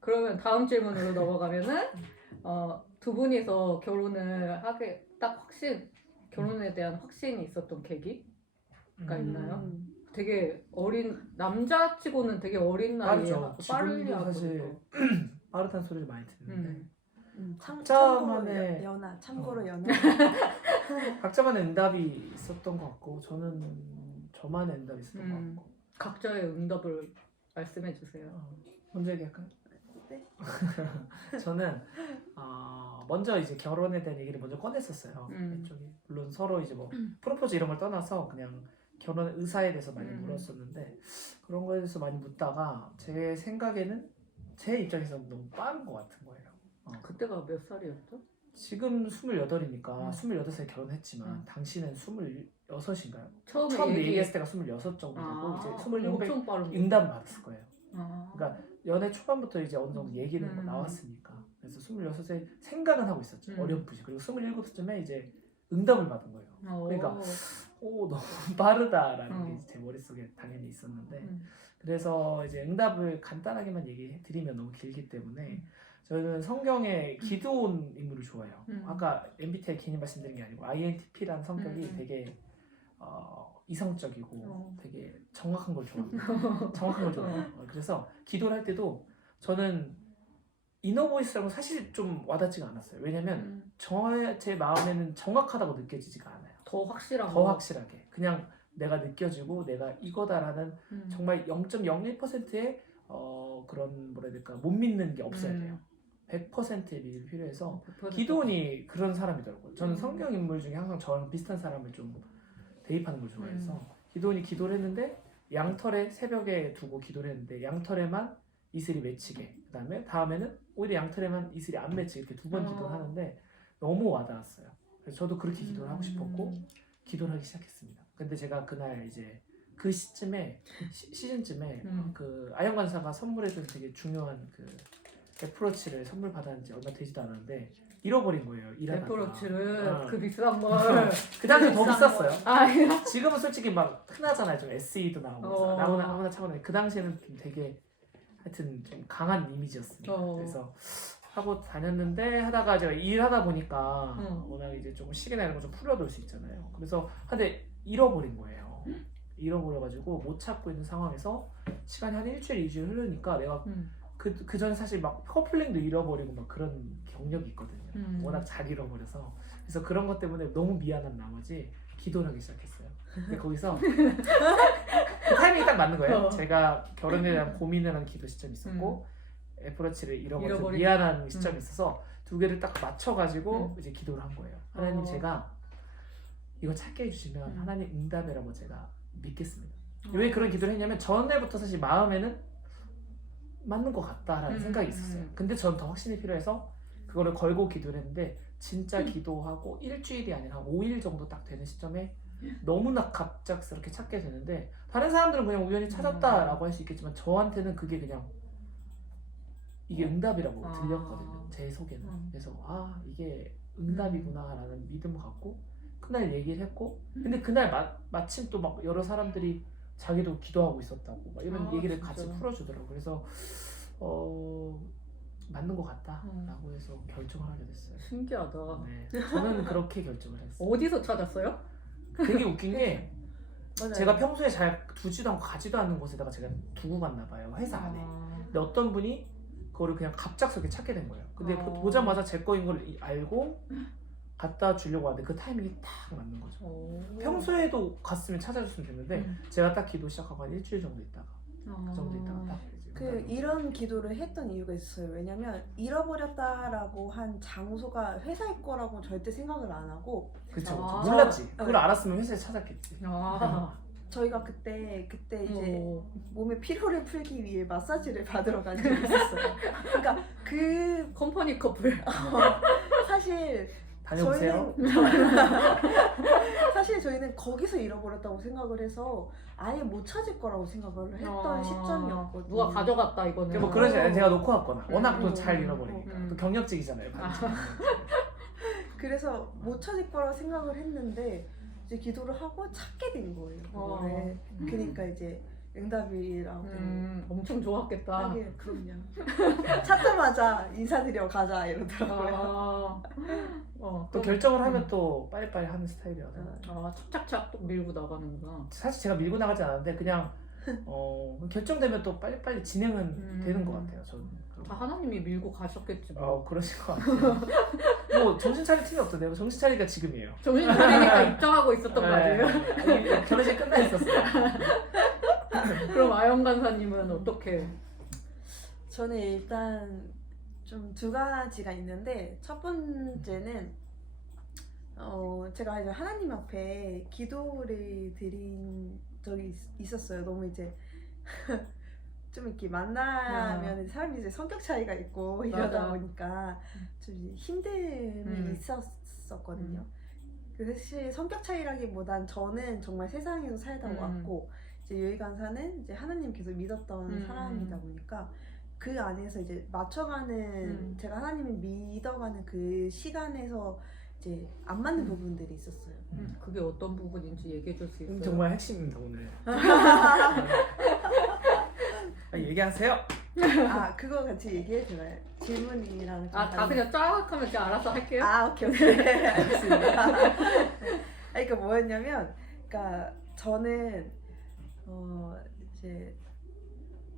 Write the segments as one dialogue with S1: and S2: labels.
S1: 그러면 다음 질문으로 넘어가면은 어, 두 분이서 결혼을 하게 딱 확신 결혼에 대한 확신이 있었던 계기가
S2: 음.
S1: 있나요?
S3: 음.
S1: 되게 어린 남자치고는 되게 어린 나이에
S2: 빠르죠.
S1: 하고 빠르게
S2: 지금도
S1: 하고
S2: 사실
S1: 있고.
S2: 빠르다는 소리를 많이 듣는데
S1: 음.
S3: 음, 참,
S2: 각자만의-
S3: 참고로 연- 연하 참고로
S2: 어.
S3: 연하
S2: 각자만의 응답이 있었던 것 같고 저는 저만의 응답이 있었던
S1: 음.
S2: 것 같고
S1: 각자의 응답을 말씀해 주세요.
S2: 어, 먼저 얘기할까요?
S3: 네.
S2: 저는 어, 먼저 이제 결혼에 대한 얘기를 먼저 꺼냈었어요.
S1: 음.
S2: 물론 서로 이제 뭐 프로포즈 이런 걸 떠나서 그냥 결혼 의사에 대해서 많이
S1: 음.
S2: 물었었는데 그런 거에 대해서 많이 묻다가 제 생각에는 제 입장에서 너무 빠른 것 같은 거예요. 어.
S1: 그때가 몇 살이었죠?
S2: 지금 28이니까
S1: 음.
S2: 28살에 결혼했지만
S1: 음.
S2: 당신은 26인가요?
S1: 처음에
S2: 처음
S1: 얘기-
S2: 얘기했을 때가 26 정도 되고
S1: 아,
S2: 이제 27에
S1: 엄청 빠른
S2: 응답을 받았을 거예요.
S1: 아.
S2: 그러니까 연애 초반부터 이제 어느 정도 얘기는 뭐
S1: 음.
S2: 나왔으니까 그래서 26에 생각은 하고 있었죠.
S1: 음.
S2: 어렴풋이. 그리고 27쯤에 이제 응답을 받은 거예요.
S1: 어.
S2: 그러니까 오 너무 빠르다라는
S1: 어.
S2: 게제 머릿속에 당연히 있었는데
S1: 음.
S2: 그래서 이제 응답을 간단하게만 얘기해 드리면 너무 길기 때문에 저는 성경의 기도온 인물을 좋아해요.
S1: 음.
S2: 아까 MBTI 개념 말씀드린 게 아니고 INTP라는 성격이
S1: 음.
S2: 되게 어, 이성적이고
S1: 어.
S2: 되게 정확한 걸 좋아합니다. 정확한 걸 좋아해요. 어, 그래서 기도를 할 때도 저는 이너보이스라고 사실 좀 와닿지가 않았어요. 왜냐면
S1: 음.
S2: 저, 제 마음에는 정확하다고 느껴지지가 않아요.
S1: 더 확실한
S2: 더
S1: 거.
S2: 확실하게 그냥 내가 느껴지고 내가 이거다라는
S1: 음.
S2: 정말 0.01%의 어, 그런 뭐라 해야 될까 못 믿는 게 없어야
S1: 음.
S2: 돼요. 100%의 믿음이 필요해서
S1: 100%
S2: 기도원이 그런 사람이더라고요. 저는
S1: 음.
S2: 성경 인물 중에 항상 저랑 비슷한 사람을 좀 대입하는 걸 좋아해서
S1: 음.
S2: 기도원이 기도를 했는데 양털에 새벽에 두고 기도를 했는데 양털에만 이슬이 맺히게 그다음에 다음에는 오히려 양털에만 이슬이 안 맺히게 이렇게 두번
S1: 어.
S2: 기도를 하는데 너무 와닿았어요. 그래서 저도 그렇게 기도를 하고 싶었고
S1: 음.
S2: 기도를 하기 시작했습니다. 근데 제가 그날 이제 그 시점에 시, 시즌쯤에
S1: 음.
S2: 그 아영 관사가 선물해준 되게 중요한 그 애플워치를 선물 받았는지 얼마 되지도 않았는데 잃어버린 거예요. 일하다가.
S1: 애플워치를
S2: 어.
S1: 그 비싼 걸.
S2: 그 당시 더 비쌌어요.
S1: 아,
S2: 지금은 솔직히 막 흔하잖아요. 좀 SE도 나오고
S1: 어.
S2: 나오나 아무나 차고 그 당시에는 좀 되게 하여튼 좀 강한 이미지였습니다.
S1: 어.
S2: 그래서 하고 다녔는데 하다가 제가 일하다 보니까
S1: 응.
S2: 워낙 이제 좀 시계나 이런 거 좀 풀어둘 수 있잖아요. 그래서 근데 잃어버린 거예요. 잃어버려가지고 못 찾고 있는 상황에서 시간이 한 일주일, 이주일 흐르니까 내가
S1: 음.
S2: 그, 그 전에 사실 막 커플링도 잃어버리고 막 그런 경력이 있거든요.
S1: 음.
S2: 워낙 잘 잃어버려서. 그래서 그런 것 때문에 너무 미안한 나머지 기도를 하기 시작했어요. 근데 거기서 그 타이밍이 딱 맞는 거예요.
S1: 어.
S2: 제가 결혼에 대한 고민을 한 기도 시점이 있었고 애플워치를 잃어버려서
S1: 잃어버린-
S2: 미안한 시점이
S1: 음.
S2: 있어서 두 개를 딱 맞춰가지고
S1: 음.
S2: 이제 기도를 한 거예요. 하나님
S1: 어.
S2: 제가 이거 찾게 해주시면
S1: 음.
S2: 하나님 응답이라고 제가 믿겠습니다.
S1: 어.
S2: 왜 그런 기도를 했냐면 전에부터 사실 마음에는 맞는 것 같다라는
S1: 음,
S2: 생각이 있었어요.
S1: 음.
S2: 근데 전 더 확신이 필요해서 그거를 걸고 기도를 했는데 진짜
S1: 음.
S2: 기도하고 일주일이 아니라 한 5일 정도 딱 되는 시점에 너무나 갑작스럽게 찾게 되는데 다른 사람들은 그냥 우연히 찾았다라고
S1: 음.
S2: 할수 있겠지만 저한테는 그게 그냥 이게 응답이라고
S1: 아.
S2: 들렸거든요. 제 속에는.
S1: 음.
S2: 그래서 아 이게 응답이구나라는 믿음을 갖고 그날 얘기를 했고
S1: 음.
S2: 근데 그날 마, 마침 또 막 여러 사람들이 자기도 기도하고 있었다고 막 이런
S1: 아,
S2: 얘기를
S1: 진짜?
S2: 같이 풀어주더라고. 그래서 어 맞는 것 같다라고
S1: 음.
S2: 해서 결정을 하게 됐어요.
S1: 신기하다.
S2: 네, 저는 그렇게 결정을 했어요.
S1: 어디서 찾았어요?
S2: 되게 웃긴 게
S3: 맞아요.
S2: 제가 평소에 잘 두지도 않고 가지도 않는 곳에다가 제가 두고 갔나 봐요 회사 안에.
S1: 아.
S2: 근데 어떤 분이 그거를 그냥 갑작스럽게 찾게 된 거예요. 근데
S1: 어.
S2: 보- 보자마자 제 거인 걸 이- 알고 갖다 주려고 하는데 그 타이밍이 딱 맞는 거죠.
S1: 오.
S2: 평소에도 갔으면 찾아줬으면 됐는데
S1: 음.
S2: 제가 딱 기도 시작하고 한 일주일 정도 있다가
S1: 아.
S2: 그 정도 있다가 딱 이제
S3: 그
S2: 응답이 오죠.
S3: 이런 기도를 했던 이유가 있어요. 왜냐면 잃어버렸다라고 한 장소가 회사일 거라고 절대 생각을 안 하고
S2: 그쵸 그쵸
S1: 아.
S2: 몰랐지 그걸
S3: 네.
S2: 알았으면 회사에 찾았겠지
S1: 아.
S3: 저희가 그때 그때 이제
S1: 어.
S3: 몸의 피로를 풀기 위해 마사지를 받으러 간 적이 있었어요. 그러니까 그
S1: 컴퍼니 커플.
S3: 사실
S2: 다녀오세요
S3: 저희는 사실 저희는 거기서 잃어버렸다고 생각을 해서 아예 못 찾을 거라고 생각을 했던
S1: 아.
S3: 시점이었거든요.
S1: 누가 가져갔다 이거는.
S2: 그러니까 뭐 그러지 않아요 제가 놓고 왔거나 워낙 또
S3: 음,
S2: 잘
S3: 음,
S2: 잃어버리니까
S1: 음.
S2: 또 경력직이잖아요 반지.
S3: 그래서 못 찾을 거라고 생각을 했는데 이제 기도를 하고 찾게 된 거예요. 그거를.
S1: 음.
S3: 그러니까 이제 응답이라고
S1: 음, 엄청 좋았겠다.
S3: 하긴 그럼요. 찾자마자 인사드려 가자 이러더라고요.
S1: 아, 어,
S2: 또
S1: 또
S2: 결정을 하면 또 빨리빨리 하는 스타일이어서
S3: 어.
S1: 아, 착착착 또 밀고 나가는구나.
S2: 사실 제가 밀고 나가지 않았는데 그냥 어, 결정되면 또 빨리빨리 진행은
S1: 음.
S2: 되는 것 같아요. 저는.
S1: 다 하나님이 밀고 가셨겠지. 뭐.
S2: 어 그러실 것 같아요. 뭐 정신 차릴 틈이 없던데요. 정신 차리기가 지금이에요.
S1: 정신 차리니까 입장하고 있었던 거 아니에요?
S2: 네, 아니, 결혼식 끝나 있었어요.
S1: 그럼 아영 간사님은 어떻게?
S3: 저는 일단 좀 두 가지가 있는데 첫 번째는 어 제가 이제 하나님 앞에 기도를 드린 적이 있- 있었어요. 너무 이제 좀 이렇게 만나면 사람이 이제 성격 차이가 있고 이러다
S1: 맞아.
S3: 보니까 좀 힘듦이
S1: 음.
S3: 있었었거든요.
S1: 음.
S3: 그 사실 성격 차이라기보단 저는 정말 세상에서 살다
S1: 음.
S3: 왔고 이제 여기 간사는 이제 하나님 계속 믿었던
S1: 음.
S3: 사람이다 보니까 그 안에서 이제 맞춰가는
S1: 음.
S3: 제가 하나님을 믿어가는 그 시간에서 이제 안 맞는
S1: 음.
S3: 부분들이 있었어요.
S1: 음, 그게 어떤 부분인지 얘기해 줄 수 있어요?
S2: 음, 정말 핵심입니다 오늘. 아, 얘기하세요.
S3: 아 그거 같이 얘기해 줘요. 질문이랑 좀
S1: 아, 다
S3: 다른-
S1: 그냥 쫙 하면 제가 알아서 할게요.
S3: 아 오케이 오케이 알겠습니다. 아니 그러니까 뭐였냐면, 그러니까 저는 어 이제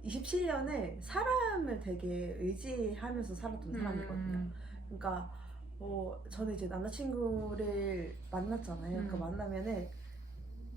S3: 27년을 사람을 되게 의지하면서 살았던 사람이거든요.
S1: 음,
S3: 그러니까 어 저는 이제 남자친구를 만났잖아요. 그러니까
S1: 음.
S3: 만나면은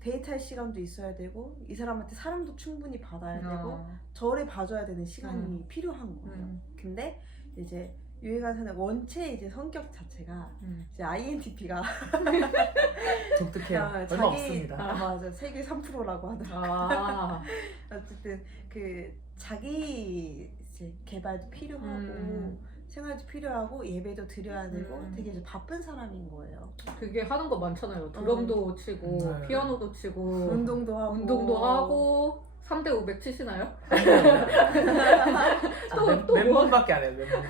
S3: 데이트할 시간도 있어야 되고 이 사람한테 사랑도 충분히 받아야 되고
S1: 어,
S3: 저를 봐줘야 되는 시간이
S1: 음.
S3: 필요한 거예요.
S1: 음,
S3: 근데 이제 유해관사는 원체 이제 성격 자체가
S1: 음.
S3: 이제 INTP가
S2: 독특해요.
S3: 아,
S2: 얼마 없습니다.
S3: 아, 맞아 세계 3%라고 하더라.
S1: 아,
S3: 어쨌든 그 자기 이제 개발도 필요하고
S1: 음.
S3: 생활도 필요하고 예배도 드려야 되고
S1: 음.
S3: 되게 이제 바쁜 사람인 거예요.
S1: 그게 하는 거 많잖아요. 드럼도 치고
S2: 네.
S1: 피아노도 치고
S3: 운동도 하고
S1: 운동도 하고 3대 500 치시나요? 또-
S2: 몇, 또몇
S1: 뭐?
S2: 번밖에 안 해요. 몇 번.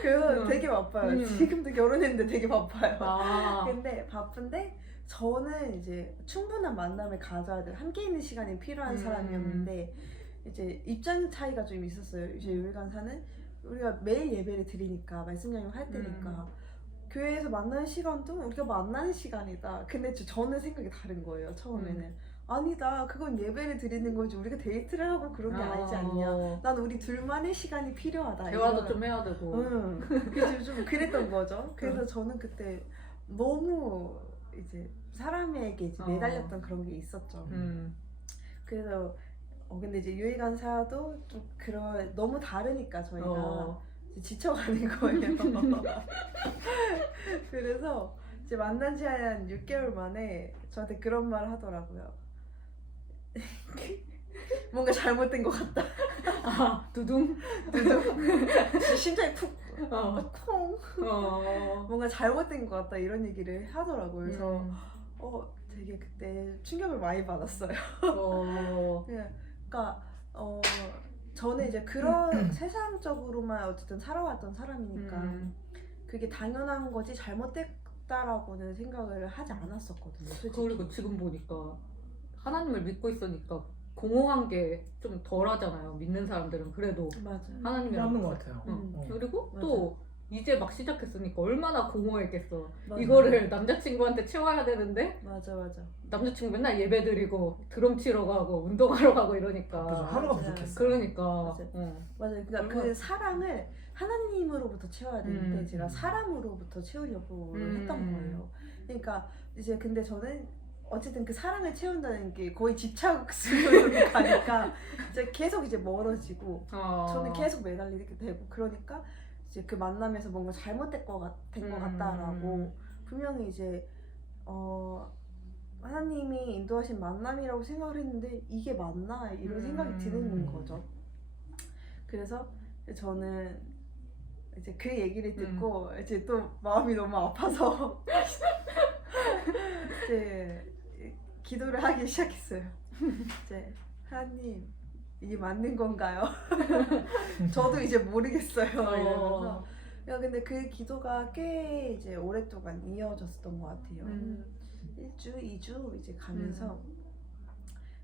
S3: 그래서
S1: 음.
S3: 되게 바빠요.
S1: 음.
S3: 지금도 결혼했는데 되게 바빠요.
S1: 아,
S3: 근데 바쁜데 저는 이제 충분한 만남을 가져야 돼. 함께 있는 시간이 필요한
S1: 음.
S3: 사람이었는데 이제 입장 차이가 좀 있었어요. 이제 요일간사는 우리가 매일 예배를 드리니까 말씀 양육 할 때니까
S1: 음.
S3: 교회에서 만나는 시간도 우리가 만나는 시간이다. 근데 저- 저는 생각이 다른 거예요. 처음에는
S1: 음.
S3: 아니다. 그건 예배를 드리는 거지. 우리가 데이트를 하고 그런 게 아 니지 않냐.
S1: 어,
S3: 난 우리 둘만의 시간이 필요하다.
S1: 대화도
S3: 이거는-
S1: 좀 해야 되고.
S3: 응. 그래서 좀 그랬던 거죠. 그래서 저는 그때 너무 이제 사람에게 이제
S1: 어.
S3: 매달렸던 그런 게 있었죠.
S1: 음,
S3: 그래서 어 근데 이제 유희 간사도 좀 그런 너무 다르니까 저희가
S1: 어,
S3: 지쳐가는 거예요. 그래서 이제 만난 지 한 6개월 만에 저한테 그런 말을 하더라고요. 뭔가 잘못된 것 같다.
S1: 아, 두둥.
S3: 심장이 푹
S1: 어,
S3: 콩.
S1: 어.
S3: 뭔가 잘못된 것 같다 이런 얘기를 하더라고요. 그래서
S1: 음,
S3: 어 되게 그때 충격을 많이 받았어요.
S1: 어,
S3: 그러니까 어 저는 이제 그런 세상적으로만 어쨌든 살아왔던 사람이니까
S1: 음,
S3: 그게 당연한 거지 잘못됐다라고는 생각을 하지 않았었거든요. 솔직히.
S1: 그리고 지금 보니까 하나님을 믿고 있으니까 공허한 게 좀 덜하잖아요. 믿는 사람들은 그래도
S3: 맞아.
S1: 하나님이랑
S2: 맞는 것 같아요.
S1: 응.
S3: 음.
S2: 어.
S1: 그리고
S3: 맞아.
S1: 또 이제 막 시작했으니까 얼마나 공허했겠어.
S3: 맞아.
S1: 이거를 남자친구한테 채워야 되는데
S3: 맞아 맞아.
S1: 남자친구 맨날 예배 드리고 드럼 치러 가고 운동하러 가고 이러니까.
S2: 그래서 하루가
S3: 맞아요.
S2: 부족했어.
S1: 그러니까.
S3: 맞아.
S1: 응.
S3: 맞아요. 그러니까
S1: 얼마나-
S3: 그 사랑을 하나님으로부터 채워야 되는데
S1: 음.
S3: 제가 사람으로부터 채우려고
S1: 음.
S3: 했던 거예요. 그러니까 이제 근데 저는 어쨌든 그 사랑을 채운다는 게 거의 집착으로 가니까 이제 계속 이제 멀어지고
S1: 어.
S3: 저는 계속 매달리게 되고 그러니까 이제 그 만남에서 뭔가 잘못된 것, 같, 된것
S1: 음.
S3: 같다라고 분명히 이제 어 하나님이 인도하신 만남이라고 생각을 했는데 이게 맞나 이런 생각이 드는
S1: 음.
S3: 거죠. 그래서 저는 이제 그 얘기를 듣고 이제 또 마음이 너무 아파서 이제 기도를 하기 시작했어요. 이제 하나님 이게 맞는 건가요? 저도 이제 모르겠어요. 이러면서
S1: 어.
S3: 야 근데 그 기도가 꽤 이제 오랫동안 이어졌었던 것 같아요.
S1: 음.
S3: 일주, 이주 이제 가면서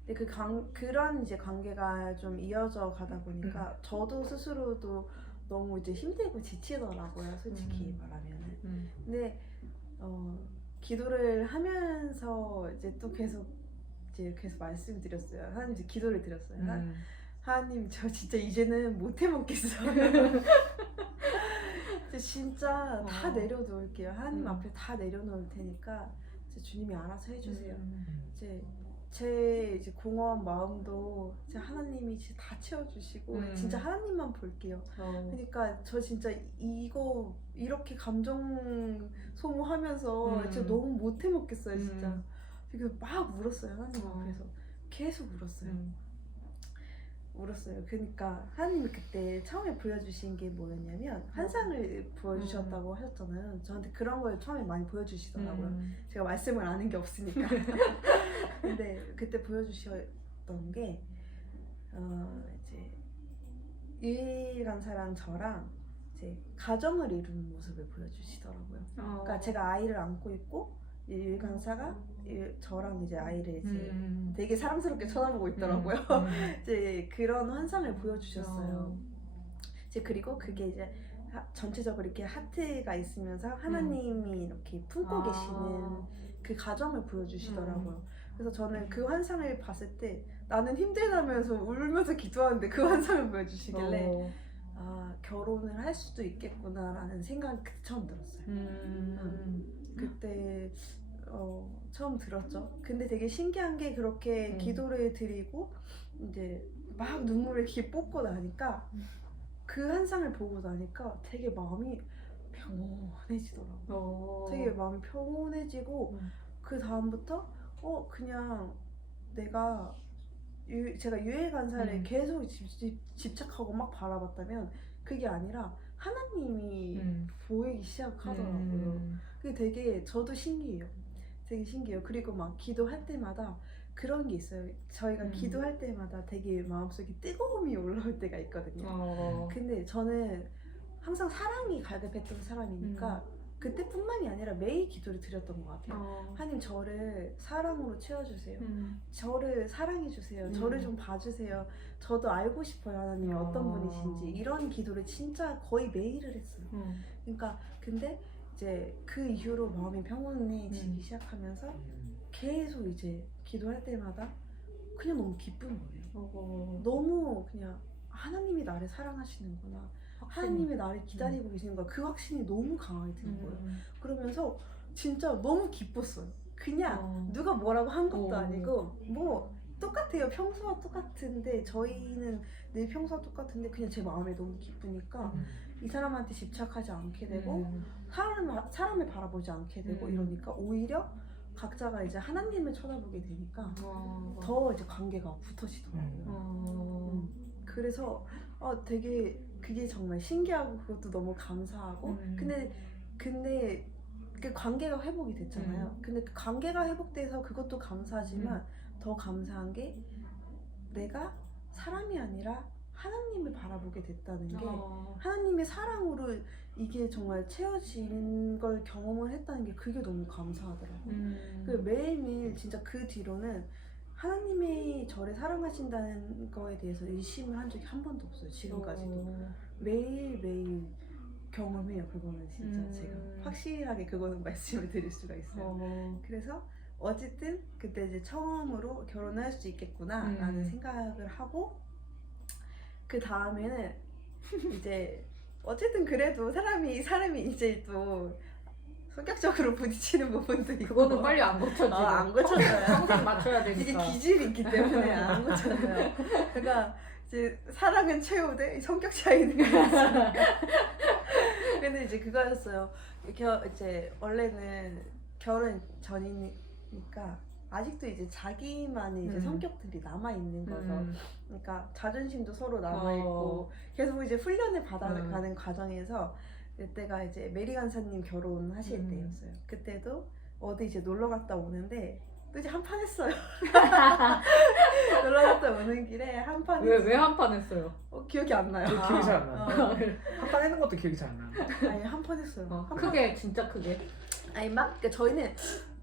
S3: 근데 그 관, 그런 이제 관계가 좀 이어져 가다 보니까 저도 스스로도 너무 이제 힘들고 지치더라고요, 솔직히
S1: 음.
S3: 말하면은.
S1: 음.
S3: 근데 어, 기도를 하면서 이제 또 계속 이제 계속 말씀드렸어요. 하나님 이제 기도를 드렸어요. 하-
S1: 음.
S3: 하나님 저 진짜 이제는 못 해 먹겠어요. 이제 진짜 다
S1: 어.
S3: 내려놓을게요. 하나님
S1: 음.
S3: 앞에 다 내려놓을 테니까 이제 주님이 알아서 해주세요.
S1: 음.
S3: 이제 제 이제 공허한 마음도 이제 하나님이 이제 다 채워주시고
S1: 음.
S3: 진짜 하나님만 볼게요.
S1: 어.
S3: 그러니까 저 진짜 이거 이렇게 감정 소모하면서
S1: 음.
S3: 진짜 너무 못 해 먹겠어요 진짜.
S1: 음.
S3: 그래서 막 울었어요 하나님
S1: 어.
S3: 앞에서 계속 울었어요.
S1: 음.
S3: 울었어요. 그러니까 하나님이 그때 처음에 보여주신 게 뭐였냐면 환상을 보여주셨다고 하셨잖아요. 저한테 그런 걸 처음에 많이 보여주시더라고요.
S1: 음.
S3: 제가 말씀을 아는 게 없으니까. 근데 그때 보여주셨던 게 어, 이제 유일한 사람 저랑 이제 가정을 이루는 모습을 보여주시더라고요. 그러니까
S1: 어.
S3: 제가 아이를 안고 있고 이 유일 강사가 이- 저랑 이제 아이를 이제
S1: 음.
S3: 되게 사랑스럽게 쳐다보고 있더라고요.
S1: 음.
S3: 이제 그런 환상을 보여주셨어요.
S1: 어.
S3: 이제 그리고 그게 이제 하- 전체적으로 이렇게 하트가 있으면서 하나님이 이렇게 품고
S1: 아.
S3: 계시는 그 가정을 보여주시더라고요. 그래서 저는 그 환상을 봤을 때 나는 힘들다면서 울면서 기도하는데 그 환상을 보여주시길래
S1: 어.
S3: 아 결혼을 할 수도 있겠구나라는 생각이 그때 처음 들었어요.
S1: 음.
S3: 그때 어, 처음 들었죠. 근데 되게 신기한 게 그렇게
S1: 음.
S3: 기도를 드리고 이제 막 눈물을 이렇게 뽑고 나니까
S1: 음.
S3: 그 한상을 보고 나니까 되게 마음이 평온해지더라고요.
S1: 어.
S3: 되게 마음이 평온해지고
S1: 음.
S3: 그 다음부터 어 그냥 내가 유, 제가 유해 간사를
S1: 음.
S3: 계속 집, 집, 집착하고 막 바라봤다면 그게 아니라 하나님이
S1: 음.
S3: 보이기 시작하더라고요.
S1: 음.
S3: 그게 되게 저도 신기해요. 되게 신기해요. 그리고 막 기도할 때마다 그런 게 있어요. 저희가
S1: 음.
S3: 기도할 때마다 되게 마음속에 뜨거움이 올라올 때가 있거든요.
S1: 어.
S3: 근데 저는 항상 사랑이 갈급했던 사람이니까 그때뿐만이 아니라 매일 기도를 드렸던 것 같아요.
S1: 어.
S3: 하나님 저를 사랑으로 채워주세요.
S1: 음.
S3: 저를 사랑해주세요.
S1: 음.
S3: 저를 좀 봐주세요. 저도 알고 싶어요. 하나님이
S1: 어.
S3: 어떤 분이신지. 이런 기도를 진짜 거의 매일을 했어요.
S1: 음.
S3: 그러니까 근데 이제 그 이후로 마음이 평온해지기
S1: 음.
S3: 시작하면서
S2: 음.
S3: 계속 이제 기도할 때마다 그냥 너무 기쁜 거예요.
S1: 어.
S3: 너무 그냥 하나님이 나를 사랑하시는구나. 하나님이 나를 기다리고 계시는 거야. 그 확신이 너무 강하게 드는 거예요.
S1: 음.
S3: 그러면서 진짜 너무 기뻤어요. 그냥
S1: 어.
S3: 누가 뭐라고 한 것도
S1: 어.
S3: 아니고 뭐 똑같아요. 평소와 똑같은데 저희는 늘 평소와 똑같은데 그냥 제 마음에 너무 기쁘니까
S2: 음.
S3: 이 사람한테 집착하지 않게 되고
S1: 음.
S3: 사람을 사람을 바라보지 않게 되고
S1: 음.
S3: 이러니까 오히려 각자가 이제 하나님을 쳐다보게 되니까
S1: 어.
S3: 더 이제 관계가 붙어지더라고요.
S1: 어.
S3: 음. 그래서 어, 되게 그게 정말 신기하고 그것도 너무 감사하고
S1: 음.
S3: 근데 근데 그 관계가 회복이 됐잖아요.
S1: 음.
S3: 근데 그 관계가 회복돼서 그것도 감사하지만 더 감사한 게 내가 사람이 아니라 하나님을 바라보게 됐다는 게
S1: 어.
S3: 하나님의 사랑으로 이게 정말 채워지는 걸 경험을 했다는 게 그게 너무 감사하더라고요.
S1: 음.
S3: 그 매일매일 진짜 그 뒤로는 하나님이 저를 사랑하신다는 거에 대해서 의심을 한 적이 한 번도 없어요. 지금까지도.
S1: 어.
S3: 매일 매일 경험해요. 그거는 진짜
S1: 음.
S3: 제가 확실하게 그거는 말씀을 드릴 수가 있어요.
S1: 어.
S3: 그래서 어쨌든 그때 이제 처음으로 결혼을 할수 있겠구나라는
S1: 음.
S3: 생각을 하고 그 다음에는 이제 어쨌든 그래도 사람이 사람이 이제 또 성격적으로 부딪히는 부분도 있고
S1: 그거는 빨리 안 고쳐지고
S3: 아, 안 고쳐져요.
S1: 평생 맞춰야
S3: 이게
S1: 되니까
S3: 기질이 있기 때문에 안 고쳐져요. 그러니까 이제 사랑은 채우되 성격 차이는 있어요. 근데 이제 그거였어요. 겨, 이제 원래는 결혼 전이니까 아직도 이제 자기만의 이제
S1: 음.
S3: 성격들이 남아 있는 거죠.
S1: 음.
S3: 그러니까 자존심도 서로 남아 있고
S1: 어.
S3: 계속 이제 훈련을
S1: 음.
S3: 받아가는 과정에서 그때가 이제 메리 간사님 결혼하실
S1: 음.
S3: 때였어요. 그때도 어디 이제 놀러 갔다 오는데 또 이제 한 판 했어요. 놀러 갔다 오는 길에 한 판
S1: 왜 왜 한 판 했어요?
S3: 어, 기억이 안 나요.
S2: 저 기억이 잘 안 나요.
S3: 어,
S2: 한판 했는 것도 기억이 잘 안 나요.
S3: 아니 한 판 했어요.
S1: 어,
S3: 한 판.
S1: 크게 진짜 크게
S3: 아니 막 그러니까 저희는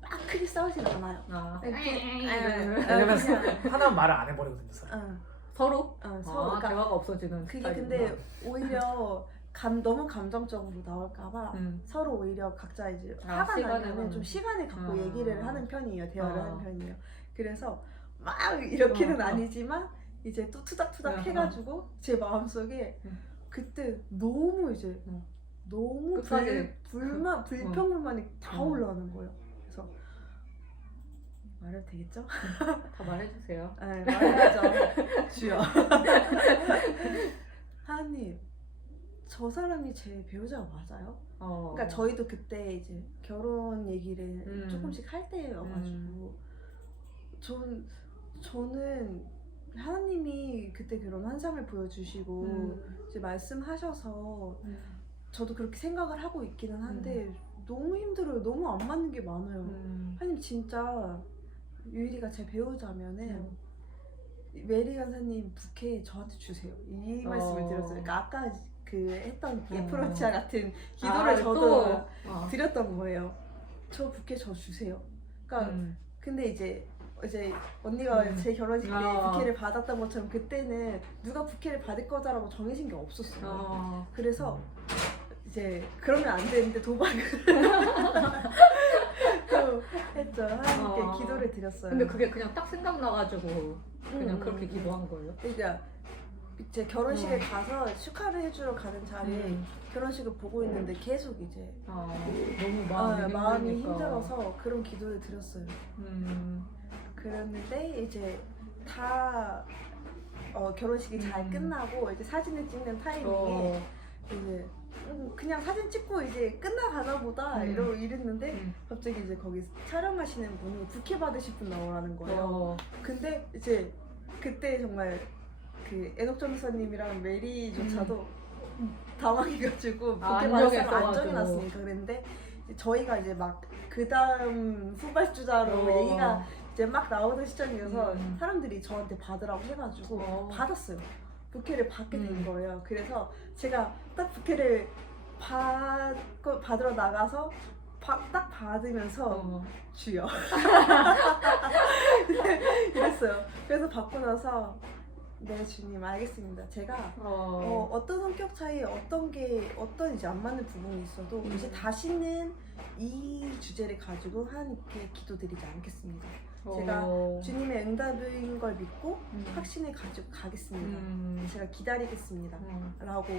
S3: 막 크게 싸우진 않아요.
S1: 아,
S3: 그-
S2: 왜냐면
S3: 그냥,
S2: 하나는 말을 안 해버리거든요. 서로.
S3: 어,
S1: 서로
S3: 어, 서로
S1: 아,
S3: 그러니까
S1: 대화가 없어지는
S3: 그게
S1: 스타일이구나.
S3: 근데 오히려 감 너무 감정적으로 나올까봐
S1: 음.
S3: 서로 오히려 각자 이제
S1: 아,
S3: 화가
S1: 시간을 갖는.
S3: 좀 시간을 갖고
S1: 아.
S3: 얘기를 하는 편이에요 대화를
S1: 아.
S3: 하는 편이에요 그래서 막 이렇게는
S1: 어, 어.
S3: 아니지만 이제 또 투닥투닥
S1: 어,
S3: 해가지고 제 마음속에
S1: 음.
S3: 그때 너무 이제
S1: 음.
S3: 너무 불, 불만 불평불만이 다
S1: 어.
S3: 올라오는 거예요 그래서 말해도 되겠죠?
S1: 다 말해주세요.
S3: 네, 말해야죠. 주여. 하나님, 저 사람이 제 배우자가 맞아요?
S1: 어.
S3: 그러니까 저희도 그때 이제 결혼 얘기를
S1: 음.
S3: 조금씩 할 때여가지고 전 저는 하나님이 그때 결혼 환상을 보여주시고
S1: 음.
S3: 이제 말씀하셔서
S1: 음.
S3: 저도 그렇게 생각을 하고 있기는 한데 너무 힘들어요. 너무 안 맞는 게 많아요.
S1: 음.
S3: 하나님 진짜 유일이가 제 배우자면은
S1: 음.
S3: 메리 간사님 부케 저한테 주세요. 이
S1: 어.
S3: 말씀을 드렸어요. 그러니까 아까 그 했던
S1: 어.
S3: 예프로치아 같은 기도를
S1: 아,
S3: 저도
S1: 또? 어.
S3: 드렸던 거예요. 저 부케 저 주세요. 그러니까
S1: 음.
S3: 근데 이제 이제 언니가
S1: 음.
S3: 제 결혼식 때
S1: 어.
S3: 부케를 받았던 것처럼 그때는 누가 부케를 받을 거다라고 정해진 게 없었어요.
S1: 어.
S3: 그래서 이제 그러면 안 되는데 도박을 또 했죠. 하나님께
S1: 어.
S3: 기도를 드렸어요.
S1: 근데 그게 그냥 딱 생각나가지고 그냥
S3: 음,
S1: 그렇게
S3: 음,
S1: 기도한 거예요.
S3: 그러니까 제 결혼식에
S1: 음.
S3: 가서 축하를 해주러 가는 자리에
S1: 음.
S3: 결혼식을 보고 있는데 계속 이제
S1: 아, 너무
S3: 아,
S1: 마음이,
S3: 마음이
S1: 힘드니까.
S3: 힘들어서 그런 기도를 드렸어요.
S1: 음.
S3: 그랬는데 이제 다 어, 결혼식이 잘
S1: 음.
S3: 끝나고 이제 사진을 찍는 타이밍에
S1: 어.
S3: 이제 음, 그냥 사진 찍고 이제 끝나가나 보다
S1: 음.
S3: 이러고 이랬는데
S1: 음.
S3: 갑자기 이제 거기 촬영하시는 분이 부케 받으실 분 나오라는 거예요.
S1: 어.
S3: 근데 이제 그때 정말 그 에녹 전사님이랑 메리조차도 당황해가지고
S1: 음. 아,
S3: 받을 사람
S1: 안정했어가지고.
S3: 안정해놨으니까 그랬는데 이제 저희가 이제 막 그 다음 후발주자로
S1: 어.
S3: 얘기가 이제 막 나오는 시점이어서
S1: 음.
S3: 사람들이 저한테 받으라고 해가지고
S1: 어.
S3: 받았어요. 부케를 받게 된
S1: 음.
S3: 거예요. 그래서 제가 딱 부케를 받고 받으러 나가서 바- 딱 받으면서
S1: 어.
S3: 주여 이랬어요. 그래서 받고 나서 네 주님 알겠습니다. 제가 어,
S1: 어.
S3: 어떤 성격 차이 어떤 게 어떤 이제 안 맞는 부분이 있어도
S1: 음.
S3: 이제 다시는 이 주제를 가지고 하나님께 기도드리지 않겠습니다. 제가
S1: 어.
S3: 주님의 응답인 걸 믿고
S1: 음.
S3: 확신을 가지고 가겠습니다.
S1: 음.
S3: 제가 기다리겠습니다.
S1: 음.
S3: 라고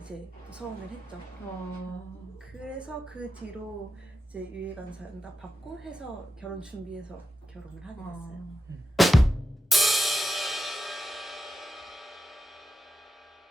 S3: 이제 또 서원을 했죠.
S1: 어.
S3: 그래서 그 뒤로 이제 유해 간사 응답 받고 해서 결혼 준비해서 결혼을 하게 됐어요.
S1: 어.